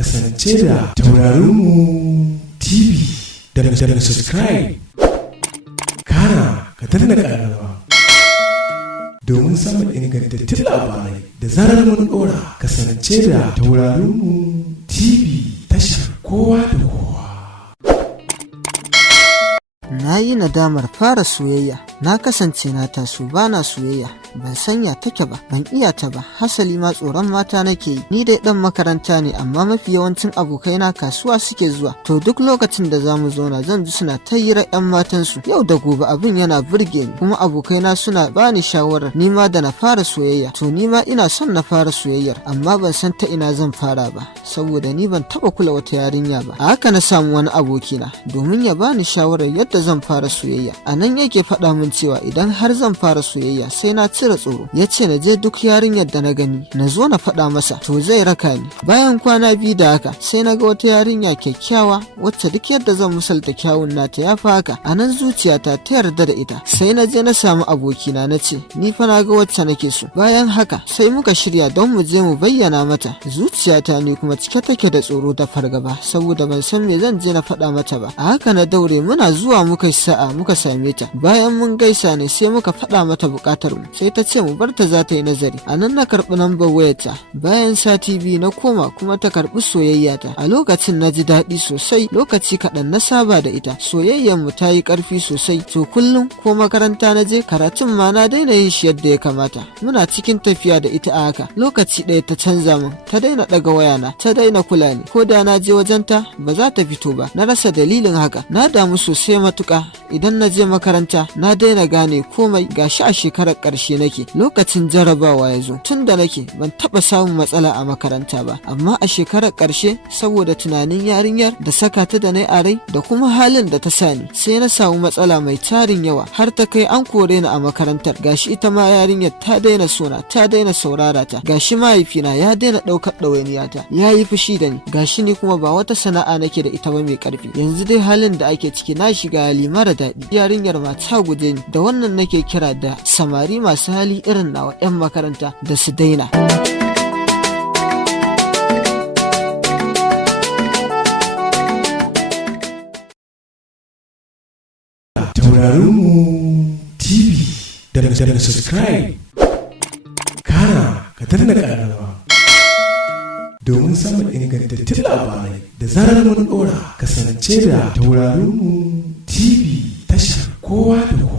kasance da Taurarinmu TV da subscribe kana ka danna ƙararrawa domin samun ingantattun labarai da zarar mun ɗora. Kasance da Taurarinmu TV, tashar kowa da kowa. Na yi nadamar fara soyayya. Na kasance na taso bana soyayya, ban sanya take ba, ban iya ta ba, hasali ma tsoron mata nake yi. Ni dai dan makaranta ne, amma mafi yawancin abokaina kasuwa suke zuwa, to duk lokacin da zamu zauna zan ji suna ta hira yan matan su. Yau da gobe abin yana burge ni, kuma abokaina suna bani shawarar ni ma da na fara soyayya. To ni ma ina son na fara soyayyar, amma ban san ta ina zan fara ba, saboda ni ban taba kula wata yarinya ba. A haka na samu wani abokina domin ya bani shawarar yadda zan fara soyayya. A nan yake faɗa min cewa idan har zan fara soyayya sai na cire tsoro. Ya ce na je duk yarinyar da na gani na zo na faɗa masa, to zai raka ni. Bayan kwana biyu da haka sai na ga wata yarinya kyakkyawa wacce duk yadda zan misalta kyawun nata ya fi haka. A nan zuciyata ta yarda da ita, sai na je na samu abokina na ce ni fa na ga wacce nake so. Bayan haka sai muka shirya don mu je mu bayyana mata. Zuciyata ne kuma cike take da tsoro da fargaba, saboda ban san me zan je na faɗa mata ba. A haka na daure, muna zuwa muka yi sa'a muka same ta. Bayan mun gaisa ne sai muka faɗa mata buƙatar mu, sai ta ce mu bar ta za ta yi nazari. A nan na karɓi lambar wayarta. Bayan sati biyu na koma kuma ta karɓi soyayya ta. A lokacin na ji daɗi sosai, lokaci kaɗan na saba da ita. Soyayyar mu ta yi ƙarfi sosai, to kullum ko makaranta na je karatun ma na daina yin shi yadda ya kamata. Muna cikin tafiya da ita a haka, lokaci ɗaya ta canza min, ta daina ɗaga wayana, ta daina kula ni. Ko da na je wajenta ba za ta fito ba. Na rasa dalilin haka, na damu sosai matuƙa. Idan na je makaranta na daina gane komai. Gashi a shekarar ƙarshe nake, lokacin jarabawa ya zo. Tun da nake ban taɓa samun matsala a makaranta ba, amma a shekarar ƙarshe saboda tunanin yarinyar da saka ta da na a rai da kuma halin da ta sani, sai na samu matsala mai tarin yawa, har ta kai an kore ni a makarantar. Gashi ita ma yarinyar ta daina sona, ta daina saurara ta. Gashi mahaifina ya daina ɗaukar ɗawainiyata, ya yi fushi da ni. Gashi ni kuma ba wata sana'a nake da ita ba mai ƙarfi. Yanzu dai halin da ake ciki na shiga hali mara daɗi. Yarinyar ma ta guje ni. Da wannan nake kira da samari masu hali irin nawa 'yan makaranta da su daina. Taurarinmu TV da subscribe kana ka danna ƙararrawa domin samun ingantattun labarai da zarar mun ɗora. Kasance da Taurarinmu TV, tashar kowa da kowa.